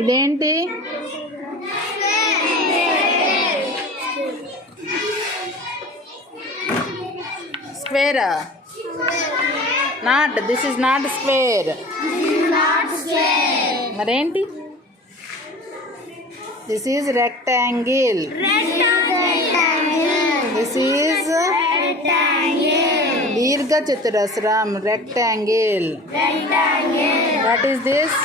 ఇదేంటి? స్క్వేరా? Not, this is not square. మరేంటి? This is rectangle. This is దీర్ఘ చతురస్రం, rectangle. What is this?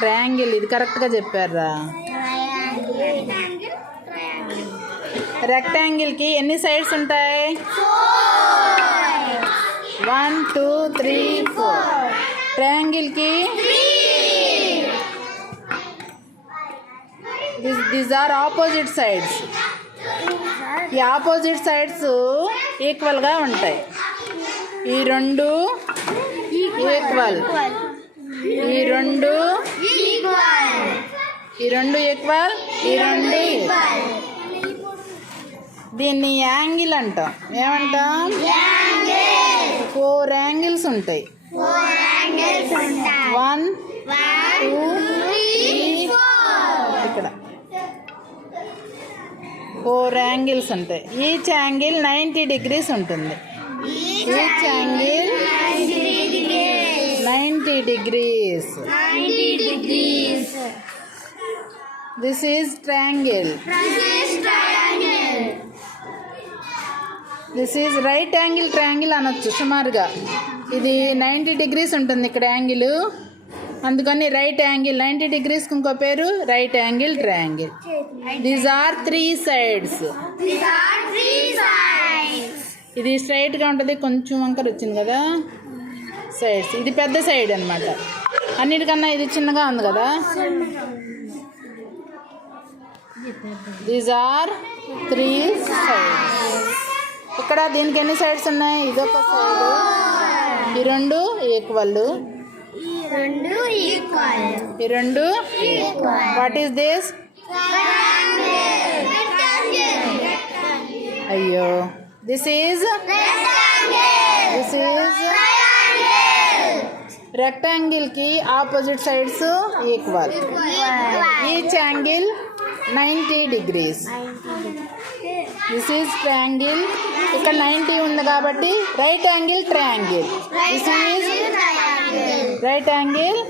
Triangle. ఇది కరెక్ట్గా చెప్పారా? రెక్టాంగిల్కి ఎన్ని సైడ్స్ ఉంటాయి? 1 2 3 4. ట్రయాంగిల్కి దీస్ ఆర్ ఆపోజిట్ సైడ్స్. ఈ ఆపోజిట్ సైడ్స్ ఈక్వల్గా ఉంటాయి. ఈ రెండు ఈక్వల్, ఈ రెండు ఈక్వల్, ఈ రెండు. దీన్ని యాంగిల్ అంటాం. ఏమంటాం? 4 యాంగిల్స్ ఉంటాయి. 1 2 3 ఇక్కడ 4 యాంగిల్స్ ఉంటాయి. ఈచ్ యాంగిల్ 90 degrees ఉంటుంది. Each angle 90 degrees. This is triangle. This is right angle triangle అనొచ్చు సుమారుగా. ఇది 90 degrees ఉంటుంది ఇక్కడ యాంగిల్, అందుకని రైట్ యాంగిల్. 90 degreesకి ఇంకో పేరు right angle triangle. These are 3 sides. ఇది స్ట్రైట్గా ఉంటుంది, కొంచెం వంకర వచ్చింది కదా సైడ్స్. ఇది పెద్ద సైడ్ అనమాట, అన్నిటికన్నా ఇది చిన్నగా ఉంది కదా. These are 3 sides. ఇక్కడ దీనికి ఎన్ని సైడ్స్ ఉన్నాయి? ఇదొక సైడ్, ఈ రెండు ఈక్వల్, ఈ రెండు. What is this? అయ్యో, దిస్ ఈజ్ రెక్టాంగిల్కి opposite sides equal. Each angle 90 degrees. This is triangle. ఇక్కడ 90 ఉంది కాబట్టి right angle triangle. This is right angle.